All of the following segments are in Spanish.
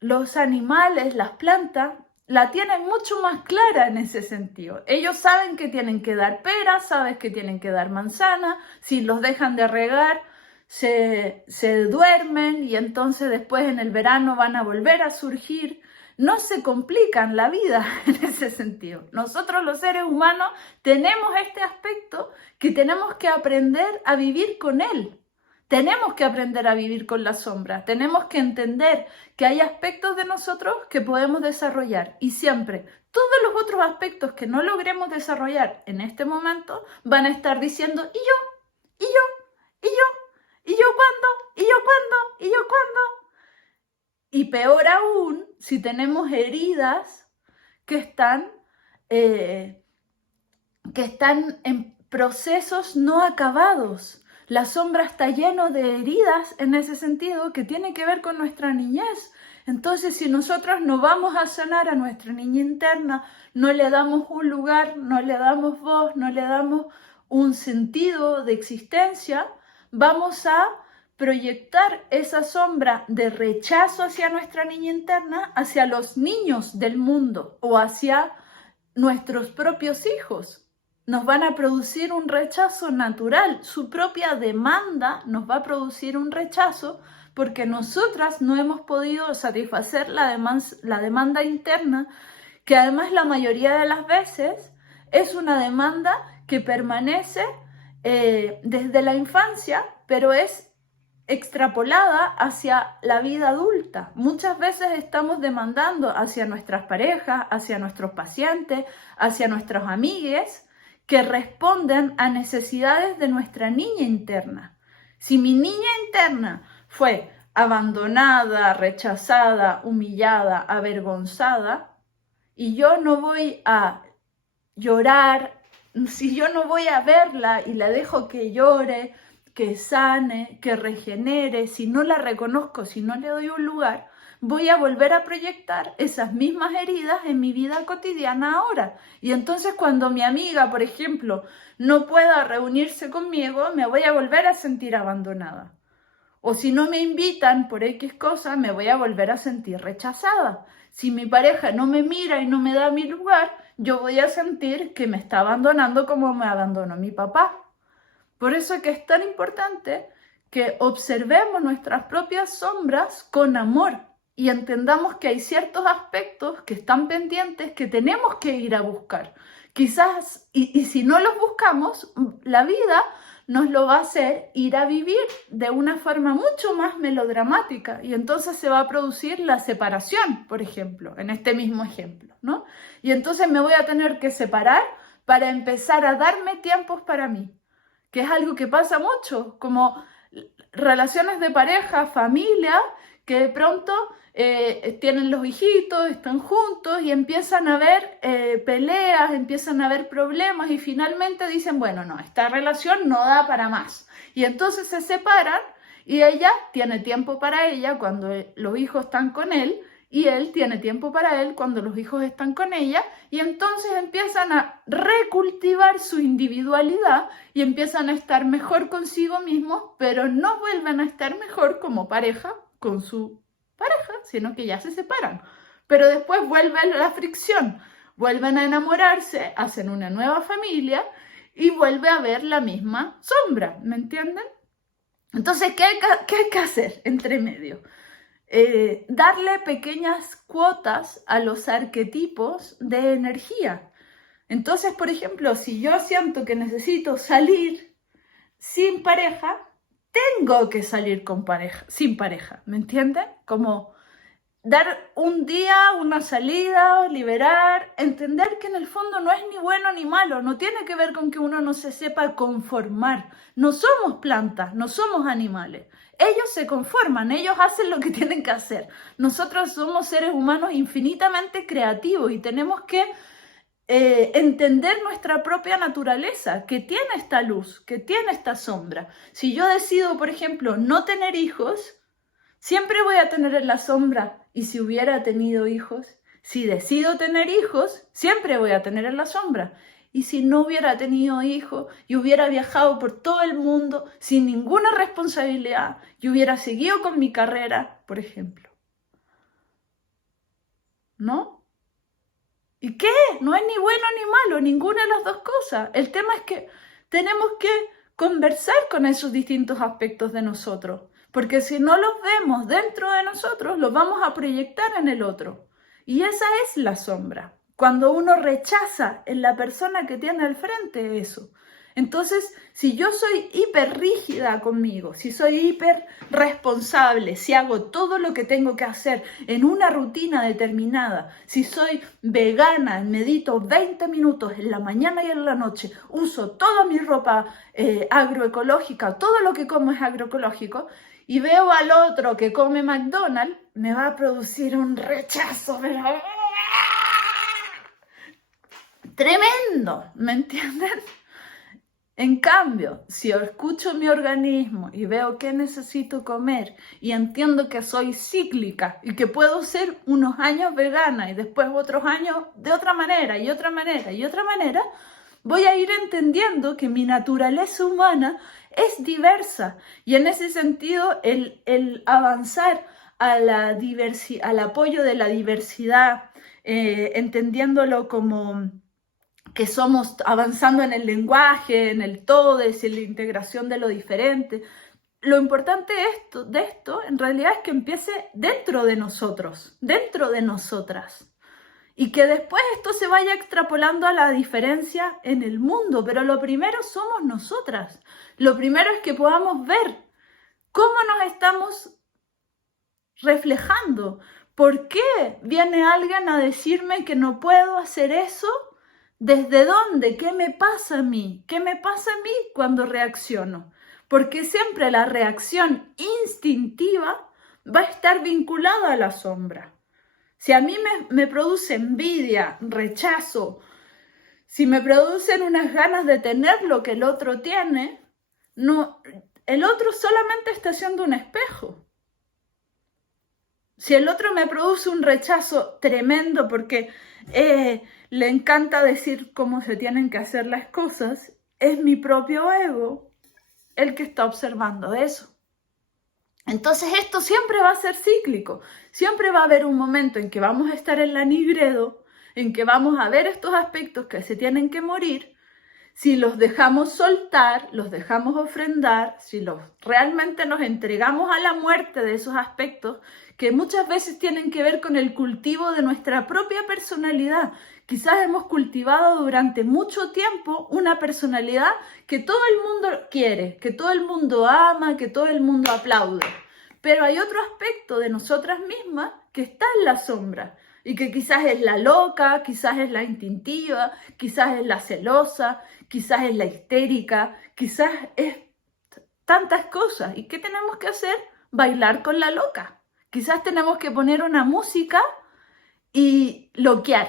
los animales, las plantas, la tienen mucho más clara en ese sentido. Ellos saben que tienen que dar peras, saben que tienen que dar manzana, si los dejan de regar, se duermen y entonces después en el verano van a volver a surgir. No se complican la vida en ese sentido. Nosotros los seres humanos tenemos este aspecto que tenemos que aprender a vivir con él. Tenemos que aprender a vivir con la sombra. Tenemos que entender que hay aspectos de nosotros que podemos desarrollar y siempre todos los otros aspectos que no logremos desarrollar en este momento van a estar diciendo ¿y yo? ¿Y yo? ¿Y yo? ¿Y yo cuándo? ¿Y yo cuándo? ¿Y yo cuándo? Y peor aún, si tenemos heridas que están en procesos no acabados. La sombra está lleno de heridas en ese sentido que tiene que ver con nuestra niñez. Entonces, si nosotros no vamos a sanar a nuestra niña interna, no le damos un lugar, no le damos voz, no le damos un sentido de existencia, vamos a proyectar esa sombra de rechazo hacia nuestra niña interna, hacia los niños del mundo o hacia nuestros propios hijos. Nos van a producir un rechazo natural. Su propia demanda nos va a producir un rechazo porque nosotras no hemos podido satisfacer la demanda interna, que además la mayoría de las veces es una demanda que permanece desde la infancia, pero es extrapolada hacia la vida adulta. Muchas veces estamos demandando hacia nuestras parejas, hacia nuestros pacientes, hacia nuestros amigues, que responden a necesidades de nuestra niña interna. Si mi niña interna fue abandonada, rechazada, humillada, avergonzada, y yo no voy a llorar, si yo no voy a verla y la dejo que llore, que sane, que regenere, si no la reconozco, si no le doy un lugar, voy a volver a proyectar esas mismas heridas en mi vida cotidiana ahora. Y entonces cuando mi amiga, por ejemplo, no pueda reunirse conmigo, me voy a volver a sentir abandonada. O si no me invitan por X cosa, me voy a volver a sentir rechazada. Si mi pareja no me mira y no me da mi lugar, yo voy a sentir que me está abandonando como me abandonó mi papá. Por eso es que es tan importante que observemos nuestras propias sombras con amor y entendamos que hay ciertos aspectos que están pendientes que tenemos que ir a buscar. Quizás, y si no los buscamos, la vida nos lo va a hacer ir a vivir de una forma mucho más melodramática y entonces se va a producir la separación, por ejemplo, en este mismo ejemplo, ¿no? Y entonces me voy a tener que separar para empezar a darme tiempos para mí, que es algo que pasa mucho, como relaciones de pareja, familia, que de pronto tienen los hijitos, están juntos y empiezan a haber peleas, empiezan a haber problemas y finalmente dicen, bueno, no, esta relación no da para más. Y entonces se separan y ella tiene tiempo para ella cuando los hijos están con él y él tiene tiempo para él cuando los hijos están con ella y entonces empiezan a recultivar su individualidad y empiezan a estar mejor consigo mismos, pero no vuelven a estar mejor como pareja con su pareja, sino que ya se separan. Pero después vuelve la fricción, vuelven a enamorarse, hacen una nueva familia y vuelve a haber la misma sombra, ¿me entienden? Entonces, ¿qué hay que hacer entre medio? Darle pequeñas cuotas a los arquetipos de energía. Entonces, por ejemplo, si yo siento que necesito salir sin pareja, tengo que salir sin pareja, ¿me entienden? Como dar un día, una salida, liberar, entender que en el fondo no es ni bueno ni malo, no tiene que ver con que uno no se sepa conformar. No somos plantas, no somos animales. Ellos se conforman, ellos hacen lo que tienen que hacer. Nosotros somos seres humanos infinitamente creativos y tenemos que entender nuestra propia naturaleza, que tiene esta luz, que tiene esta sombra. Si yo decido, por ejemplo, no tener hijos, siempre voy a tener en la sombra. Y si hubiera tenido hijos, si decido tener hijos, siempre voy a tener en la sombra. Y si no hubiera tenido hijos y hubiera viajado por todo el mundo sin ninguna responsabilidad y hubiera seguido con mi carrera, por ejemplo. ¿no? ¿Y qué? No es ni bueno ni malo, ninguna de las dos cosas. El tema es que tenemos que conversar con esos distintos aspectos de nosotros, porque si no los vemos dentro de nosotros, los vamos a proyectar en el otro. Y esa es la sombra, cuando uno rechaza en la persona que tiene al frente eso. Entonces, si yo soy hiper rígida conmigo, si soy hiper responsable, si hago todo lo que tengo que hacer en una rutina determinada, si soy vegana, medito 20 minutos en la mañana y en la noche, uso toda mi ropa agroecológica, todo lo que como es agroecológico, y veo al otro que come McDonald's, me va a producir un rechazo, pero tremendo, ¿me entienden? En cambio, si escucho mi organismo y veo qué necesito comer y entiendo que soy cíclica y que puedo ser unos años vegana y después otros años de otra manera y otra manera y otra manera, voy a ir entendiendo que mi naturaleza humana es diversa y en ese sentido el avanzar a al apoyo de la diversidad, entendiéndolo como que somos avanzando en el lenguaje, en el todo, en la integración de lo diferente. Lo importante de esto en realidad es que empiece dentro de nosotros, dentro de nosotras. Y que después esto se vaya extrapolando a la diferencia en el mundo. Pero lo primero somos nosotras. Lo primero es que podamos ver cómo nos estamos reflejando. ¿Por qué viene alguien a decirme que no puedo hacer eso? ¿Desde dónde? ¿Qué me pasa a mí? ¿Qué me pasa a mí cuando reacciono? Porque siempre la reacción instintiva va a estar vinculada a la sombra. Si a mí me produce envidia, rechazo, si me producen unas ganas de tener lo que el otro tiene, no, el otro solamente está siendo un espejo. Si el otro me produce un rechazo tremendo porque le encanta decir cómo se tienen que hacer las cosas, es mi propio ego el que está observando eso. Entonces esto siempre va a ser cíclico, siempre va a haber un momento en que vamos a estar en la nigredo, en que vamos a ver estos aspectos que se tienen que morir. Si los dejamos soltar, los dejamos ofrendar, si realmente nos entregamos a la muerte de esos aspectos que muchas veces tienen que ver con el cultivo de nuestra propia personalidad. Quizás hemos cultivado durante mucho tiempo una personalidad que todo el mundo quiere, que todo el mundo ama, que todo el mundo aplaude. Pero hay otro aspecto de nosotras mismas que está en la sombra y que quizás es la loca, quizás es la instintiva, quizás es la celosa, quizás es la histérica, quizás es tantas cosas. ¿Y qué tenemos que hacer? Bailar con la loca. Quizás tenemos que poner una música y loquear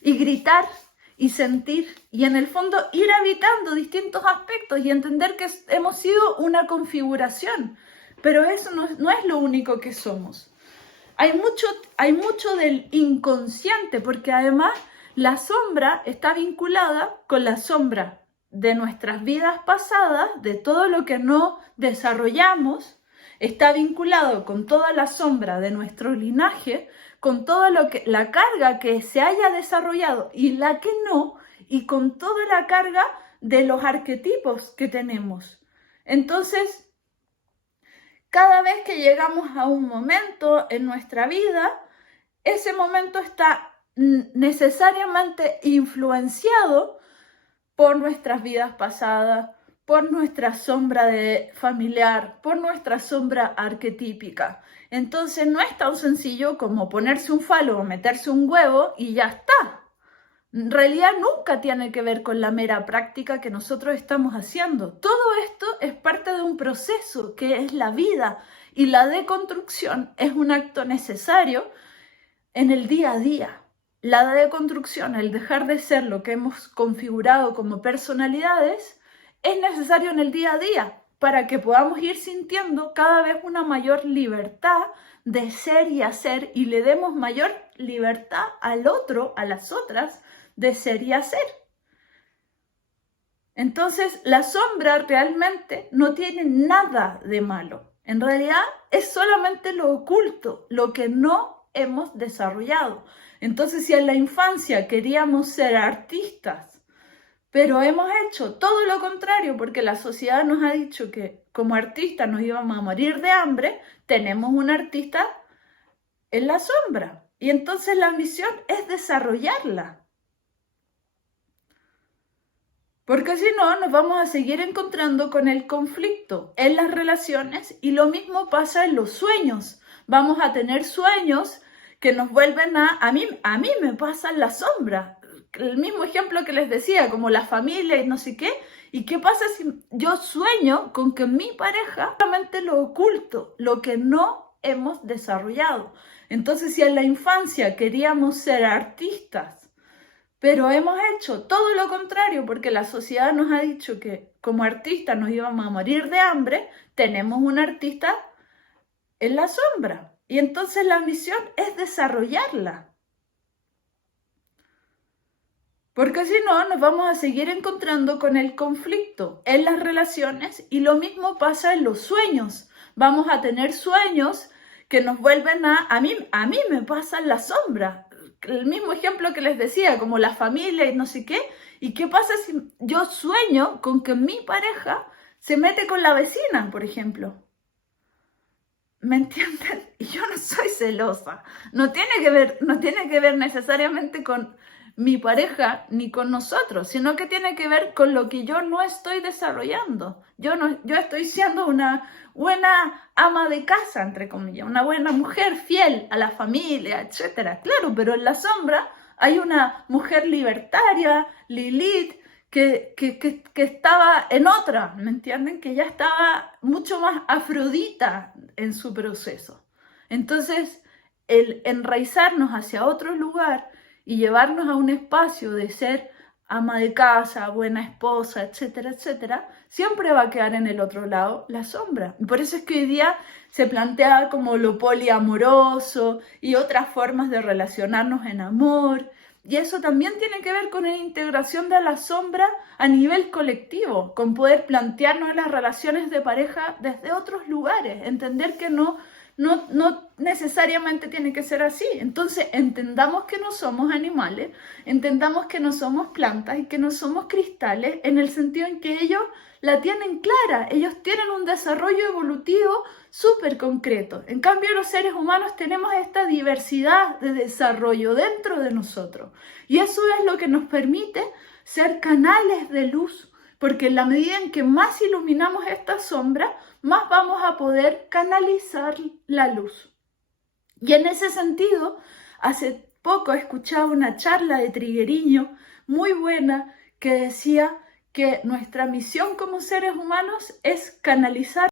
y gritar y sentir y en el fondo ir habitando distintos aspectos y entender que hemos sido una configuración, pero eso no es lo único que somos. Hay mucho del inconsciente porque además la sombra está vinculada con la sombra de nuestras vidas pasadas, de todo lo que no desarrollamos, está vinculado con toda la sombra de nuestro linaje, con toda la carga que se haya desarrollado y la que no, y con toda la carga de los arquetipos que tenemos. Entonces, cada vez que llegamos a un momento en nuestra vida, ese momento está necesariamente influenciado por nuestras vidas pasadas, por nuestra sombra familiar, por nuestra sombra arquetípica. Entonces no es tan sencillo como ponerse un falo o meterse un huevo y ya está. En realidad nunca tiene que ver con la mera práctica que nosotros estamos haciendo. Todo esto es parte de un proceso que es la vida y la deconstrucción es un acto necesario en el día a día. La deconstrucción, el dejar de ser lo que hemos configurado como personalidades, es necesario en el día a día para que podamos ir sintiendo cada vez una mayor libertad de ser y hacer y le demos mayor libertad al otro, a las otras, de ser y hacer. Entonces, la sombra realmente no tiene nada de malo. En realidad, es solamente lo oculto, lo que no hemos desarrollado. Entonces, si en la infancia queríamos ser artistas, pero hemos hecho todo lo contrario porque la sociedad nos ha dicho que como artistas nos íbamos a morir de hambre, tenemos un artista en la sombra. Y entonces la misión es desarrollarla. Porque si no, nos vamos a seguir encontrando con el conflicto en las relaciones y lo mismo pasa en los sueños. Vamos a tener sueños que nos vuelven a mí me pasa en la sombra. El mismo ejemplo que les decía, como la familia y no sé qué. ¿Y qué pasa si yo sueño con que mi pareja solamente lo oculto, lo que no hemos desarrollado? Entonces, si en la infancia queríamos ser artistas, pero hemos hecho todo lo contrario porque la sociedad nos ha dicho que como artistas nos íbamos a morir de hambre, tenemos un artista en la sombra. Y entonces la misión es desarrollarla. Porque si no, nos vamos a seguir encontrando con el conflicto en las relaciones y lo mismo pasa en los sueños. Vamos a tener sueños que nos vuelven a mí me pasa en la sombra. El mismo ejemplo que les decía, como la familia y no sé qué. ¿Y qué pasa si yo sueño con que mi pareja se mete con la vecina, por ejemplo? ¿Me entienden? Y yo no soy celosa. No tiene que ver necesariamente con mi pareja ni con nosotros, sino que tiene que ver con lo que yo no estoy desarrollando. Yo estoy siendo una buena ama de casa, entre comillas, una buena mujer fiel a la familia, etcétera. Claro, pero en la sombra hay una mujer libertaria, Lilith, que estaba en otra, ¿me entienden? Que ya estaba mucho más Afrodita en su proceso. Entonces, el enraizarnos hacia otro lugar y llevarnos a un espacio de ser ama de casa, buena esposa, etcétera, etcétera, siempre va a quedar en el otro lado la sombra. Y por eso es que hoy día se plantea como lo poliamoroso y otras formas de relacionarnos en amor. Y eso también tiene que ver con la integración de la sombra a nivel colectivo, con poder plantearnos las relaciones de pareja desde otros lugares, entender que no necesariamente tiene que ser así. Entonces, entendamos que no somos animales, entendamos que no somos plantas y que no somos cristales, en el sentido en que ellos la tienen clara, ellos tienen un desarrollo evolutivo súper concreto. En cambio, los seres humanos tenemos esta diversidad de desarrollo dentro de nosotros. Y eso es lo que nos permite ser canales de luz, porque en la medida en que más iluminamos esta sombra, más vamos a poder canalizar la luz. Y en ese sentido, hace poco escuchaba una charla de Trigueriño muy buena que decía que nuestra misión como seres humanos es canalizar